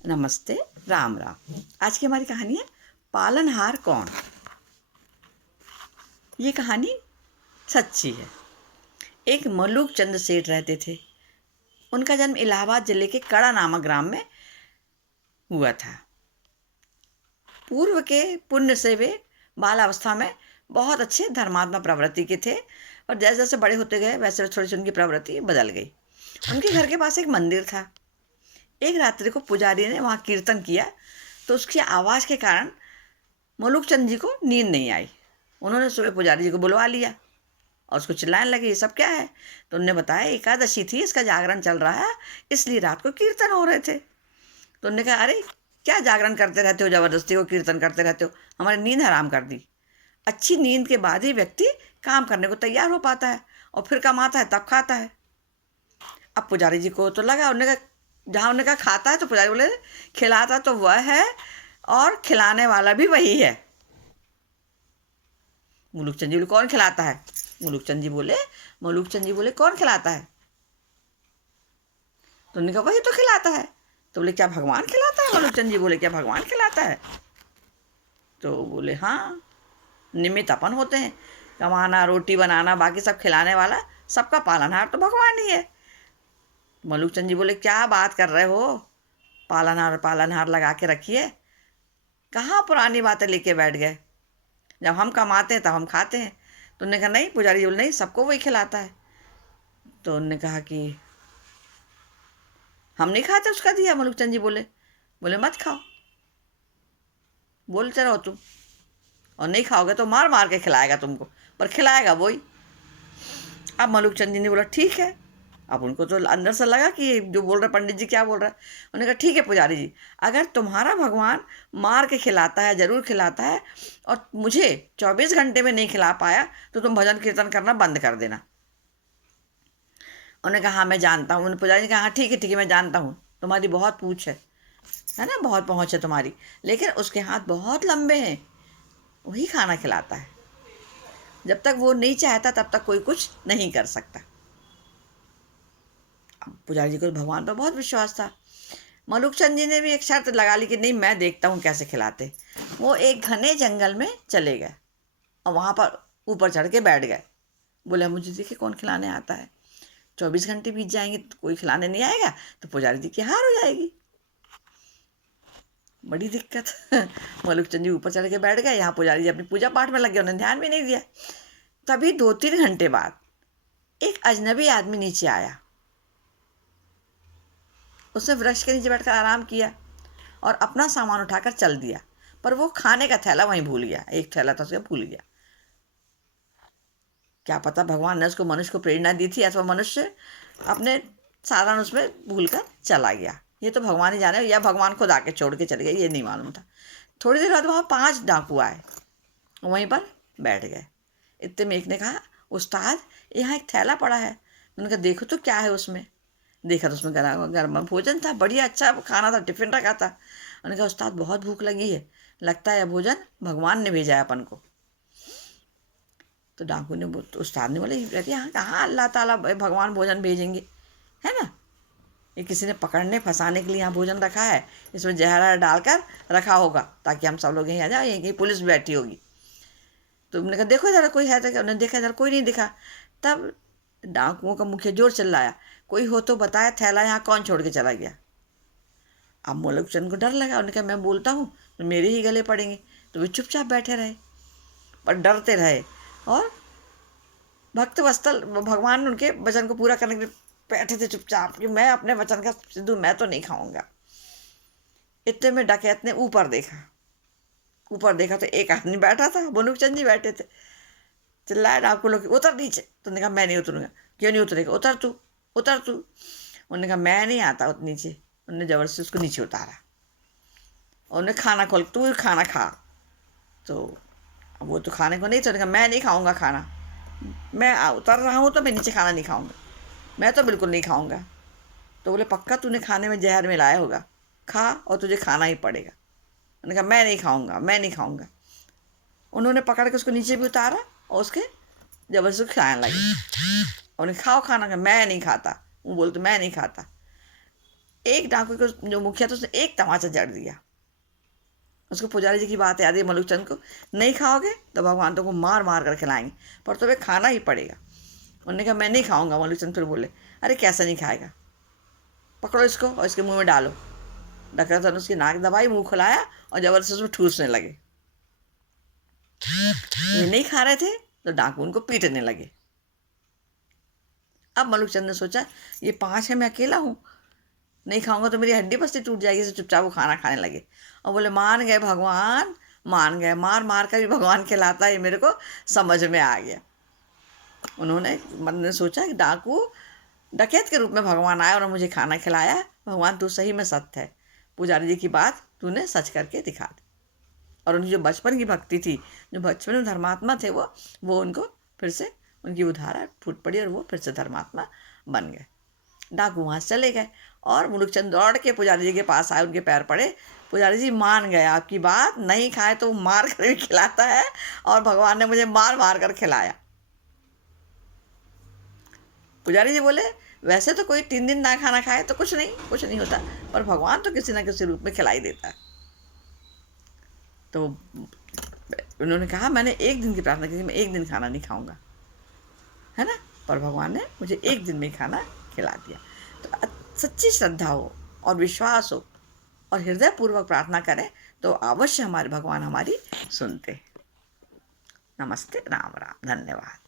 नमस्ते। राम राम। आज की हमारी कहानी है पालनहार कौन। ये कहानी सच्ची है। एक मलूक चंद सेठ रहते थे। उनका जन्म इलाहाबाद जिले के कड़ा नामक ग्राम में हुआ था। पूर्व के पुण्य से वे बालावस्था में बहुत अच्छे धर्मात्मा प्रवृत्ति के थे और जैसे जैसे बड़े होते गए वैसे वैसे थोड़ी सी उनकी प्रवृत्ति बदल गई। उनके घर के पास एक मंदिर था। एक रात्रि को पुजारी ने वहाँ कीर्तन किया तो उसकी आवाज़ के कारण मलूक चंद जी को नींद नहीं आई। उन्होंने सुबह पुजारी जी को बुलवा लिया और उसको चिल्लाने लगे, ये सब क्या है? तो उन्होंने बताया, एकादशी थी, इसका जागरण चल रहा है, इसलिए रात को कीर्तन हो रहे थे। तो उन्होंने कहा, अरे क्या जागरण करते रहते हो, ज़बरदस्ती को कीर्तन करते रहते हो, हमारी नींद हराम कर दी। अच्छी नींद के बाद ही व्यक्ति काम करने को तैयार हो पाता है और फिर कमाता है तब खाता है। अब पुजारी जी को तो लगा, उन्होंने कहा, जहाँ उन्होंने कहा खाता है तो पुजारी बोले, खिलाता तो वह है और खिलाने वाला भी वही है। मुलूक चंद जी बोले, कौन खिलाता है? मुलूक चंद जी बोले कौन खिलाता है? तो उन्होंने कहा, वही तो खिलाता है। तो बोले, क्या भगवान खिलाता है? मुलूक चंद जी बोले, क्या भगवान खिलाता है? तो बोले, हाँ, निमित्त अपन होते हैं, कमाना, रोटी बनाना, बाकी सब खिलाने वाला, सबका पालनहार तो भगवान ही है। मलूक चंद जी बोले, क्या बात कर रहे हो? पालनहार पालनहार लगा के रखिए, कहाँ पुरानी बातें लेके बैठ गए। जब हम कमाते हैं तब हम खाते हैं। तो उन्होंने कहा, नहीं। पुजारी जी बोले, नहीं, सबको वही खिलाता है। तो उन्होंने कहा कि हम नहीं खाते उसका दिया। मलूक चंद जी बोले, मत खाओ, बोलते रहो तुम, और नहीं खाओगे तो मार मार के खिलाएगा तुमको, पर खिलाएगा वही। अब मलूक चंद जी ने बोला, ठीक है। अब उनको तो अंदर से लगा कि जो बोल रहे पंडित जी क्या बोल रहा है। उन्होंने कहा, ठीक है पुजारी जी, अगर तुम्हारा भगवान मार के खिलाता है, ज़रूर खिलाता है, और मुझे 24 घंटे में नहीं खिला पाया तो तुम भजन कीर्तन करना बंद कर देना। उन्होंने कहा, हाँ मैं जानता हूँ। उन्होंने पुजारी ने कहा, हाँ ठीक है मैं जानता हूँ, तुम्हारी बहुत पूछ है ना, बहुत पहुँच है तुम्हारी, लेकिन उसके हाथ बहुत लंबे हैं, वही खाना खिलाता है। जब तक वो नहीं चाहता तब तक कोई कुछ नहीं कर सकता। अब पुजारी जी को भगवान पर बहुत विश्वास था। मलूक चंद जी ने भी एक शर्त लगा ली कि नहीं, मैं देखता हूँ कैसे खिलाते। वो एक घने जंगल में चले गए और वहाँ पर ऊपर चढ़ के बैठ गए। बोले, मुझे देखिए कौन खिलाने आता है। 24 घंटे बीत जाएंगे तो कोई खिलाने नहीं आएगा तो पुजारी जी की हार हो जाएगी। बड़ी दिक्कत। मलूक चंद जी ऊपर चढ़ के बैठ गए, यहाँ पुजारी जी अपनी पूजा पाठ में लग गए, उन्होंने ध्यान भी नहीं दिया। तभी 2-3 घंटे बाद एक अजनबी आदमी नीचे आया। उसने वृक्ष के नीचे बैठकर आराम किया और अपना सामान उठाकर चल दिया, पर वो खाने का थैला वहीं भूल गया। एक थैला था उसका, भूल गया। क्या पता भगवान ने उसको, मनुष्य को प्रेरणा दी थी, अथवा मनुष्य अपने साधन उसमें भूल कर चला गया। ये तो भगवान ही जाने, या भगवान खुद आके छोड़ के चले गए, ये नहीं मालूम था। थोड़ी देर बाद वहाँ 5 डाकू आए, वहीं पर बैठ गए। इतने में एक ने कहा, उस्ताद यहाँ एक थैला पड़ा है। उन्होंने कहा, देखो तो क्या है उसमें। देखा तो उसमें गर्म भोजन था, बढ़िया अच्छा खाना था, टिफिन रखा था। उन्होंने कहा, उस्ताद बहुत भूख लगी है, लगता है भोजन भगवान ने भेजा है अपन को। तो डाकू ने, तो उस्ताद ने बोले, कहती यहाँ कहाँ अल्लाह ताला भगवान भोजन भेजेंगे, है ना, ये किसी ने पकड़ने फंसाने के लिए यहाँ भोजन रखा है, इसमें जहर डालकर रखा होगा ताकि हम सब लोग यहीं आ जाए, यहीं पुलिस बैठी होगी। तो उन्होंने कहा, देखो ज़रा कोई है तो। उन्होंने देखा, इधर कोई नहीं दिखा। तब डाकुओं का मुखिया जोर चिल्लाया, कोई हो तो बताया, थैला यहाँ कौन छोड़ के चला गया। अब मलूक चंद को डर लगा। उन्होंने कहा, मैं बोलता हूँ तो मेरे ही गले पड़ेंगे। तो वे चुपचाप बैठे रहे, पर डरते रहे। और भक्त वत्सल भगवान उनके वचन को पूरा करने के लिए बैठे थे चुपचाप, कि मैं अपने वचन का सिद्धू मैं तो नहीं खाऊंगा। इतने में डकैत ने ऊपर देखा तो एक आदमी बैठा था, मलूक चंद जी बैठे थे। चिल्लाए डाकू लोग, उतर नीचे। तो उन्होंने कहा, मैं नहीं उतरूंगा। क्यों नहीं उतरेगा? उतर तू, उतर तू। उन्होंने कहा, मैं नहीं आता नीचे। उन्होंने जबरदस्ती उसको नीचे उतारा और उन्हें खाना खोल, तू खाना खा। तो वो तो खाने को नहीं, तो उन्होंने कहा, मैं नहीं खाऊंगा खाना, मैं उतर रहा हूँ तो मैं नीचे खाना नहीं खाऊंगा, मैं तो बिल्कुल नहीं खाऊंगा। तो बोले, पक्का तूने खाने में जहर मिलाया होगा, खा और तुझे खाना ही पड़ेगा। उन्होंने कहा, मैं नहीं खाऊंगा, मैं नहीं खाऊंगा। उन्होंने पकड़ के उसको नीचे भी उतारा और उसके जबरदस्ती खाने लगे। उन्हें खाओ खाना, का मैं नहीं खाता। वो बोलते, मैं नहीं खाता। एक डाकू को जो मुखिया था उसने एक तमाचा जड़ दिया। उसको पुजारी जी की बात याद है मलुकचंद को, नहीं खाओगे तो भगवान तुमको मार मार कर खिलाएंगे, पर तुम्हें खाना ही पड़ेगा। उन्होंने कहा मैं नहीं खाऊंगा। मलुकचंद फिर बोले अरे कैसा नहीं खाएगा, पकड़ो इसको और इसके मुंह में डालो। डकरतन उसकी नाक दबाई, मुंह खुलाया और जबरदस्ती उसमें ठूसने लगे। ये नहीं खा रहे थे तो डाकू उनको पीटने लगे। अब मलुकचंद ने सोचा ये 5 है, मैं अकेला हूँ, नहीं खाऊंगा तो मेरी हड्डी बस्ती टूट जाएगी। इसे चुपचाप वो खाना खाने लगे और बोले मान गए भगवान, मान गए, मार मार कर भी भगवान खिलाता है, मेरे को समझ में आ गया। उन्होंने मन ने सोचा कि डाकू डकैत के रूप में भगवान आया और मुझे खाना खिलाया, भगवान तू सही में सत्य है, पुजारी जी की बात तूने सच करके दिखा दी। और उनकी जो बचपन की भक्ति थी, जो बचपन में धर्मात्मा थे, वो उनको फिर से उनकी वो धारा फूट पड़ी और वो फिर से धर्मात्मा बन गए। डाकू वहाँ से चले गए और मुलुकचंद दौड़ के पुजारी जी के पास आए, उनके पैर पड़े। पुजारी जी मान गए आपकी बात, नहीं खाए तो मार कर भी खिलाता है और भगवान ने मुझे मार मार कर खिलाया। पुजारी जी बोले वैसे तो कोई 3 दिन ना खाना खाए तो कुछ नहीं होता, पर भगवान तो किसी ना किसी रूप में खिलाई देता है। तो उन्होंने कहा मैंने 1 दिन की प्रार्थना की थी, मैं 1 दिन खाना नहीं खाऊंगा, है ना, पर भगवान ने मुझे 1 दिन में ही खाना खिला दिया। तो सच्ची श्रद्धा हो और विश्वास हो और हृदयपूर्वक प्रार्थना करें तो अवश्य हमारे भगवान हमारी सुनते हैं। नमस्ते, राम राम, धन्यवाद।